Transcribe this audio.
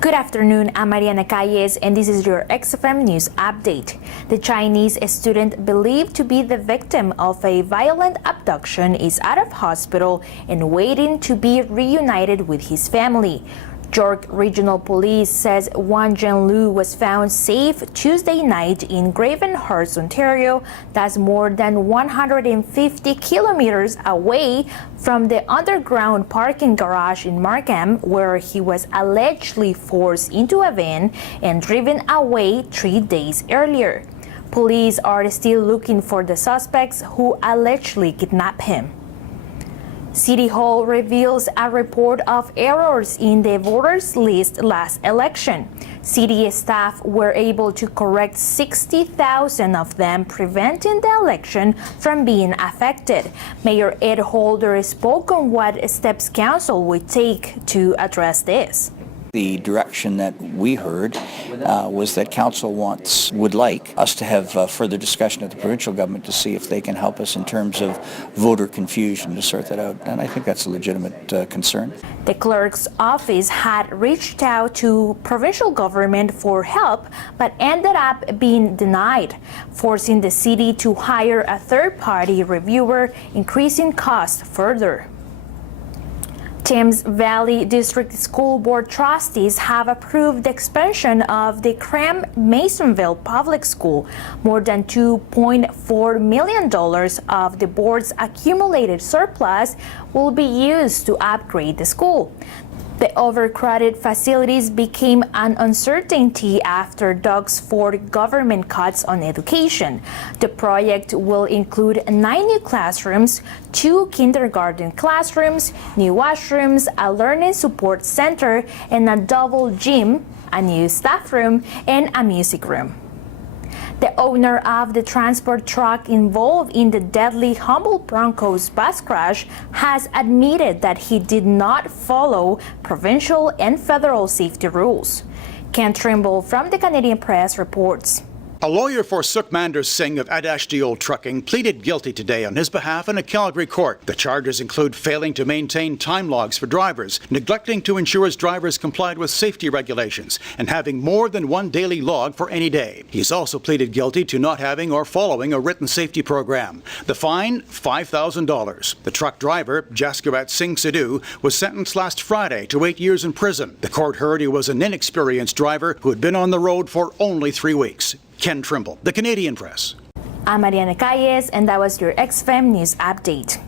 Good afternoon, I'm Mariana Calles, and this is your XFM News Update. The Chinese student believed to be the victim of a violent abduction is out of hospital and waiting to be reunited with his family. York Regional Police says Wang Jianlu was found safe Tuesday night in Gravenhurst, Ontario. That's more than 150 kilometers away from the underground parking garage in Markham, where he was allegedly forced into a van and driven away 3 days earlier. Police are still looking for the suspects who allegedly kidnapped him. City Hall reveals a report of errors in the voters list last election. City staff were able to correct 60,000 of them, preventing the election from being affected. Mayor Ed Holder spoke on what steps council would take to address this. The direction that we heard was that council would like us to have further discussion at the provincial government to see if they can help us in terms of voter confusion to sort that out. And I think that's a legitimate concern. The clerk's office had reached out to provincial government for help, but ended up being denied, forcing the city to hire a third-party reviewer, increasing costs further. Thames Valley District School Board trustees have approved the expansion of the Cram Masonville Public School. More than $2.4 million of the board's accumulated surplus will be used to upgrade the school. The overcrowded facilities became an uncertainty after Doug's Ford government cuts on education. The project will include 9 new classrooms, 2 kindergarten classrooms, new washrooms, a learning support center, and a double gym, a new staff room, and a music room. The owner of the transport truck involved in the deadly Humboldt Broncos bus crash has admitted that he did not follow provincial and federal safety rules. Ken Trimble from the Canadian Press reports. A lawyer for Sukhmander Singh of Adashdiol Trucking pleaded guilty today on his behalf in a Calgary court. The charges include failing to maintain time logs for drivers, neglecting to ensure his drivers complied with safety regulations, and having more than 1 daily log for any day. He's also pleaded guilty to not having or following a written safety program. The fine, $5,000. The truck driver, Jaskirat Singh Sidhu, was sentenced last Friday to 8 years in prison. The court heard he was an inexperienced driver who had been on the road for only 3 weeks. Ken Trimble, the Canadian Press. I'm Mariana Calles, and that was your XFM News Update.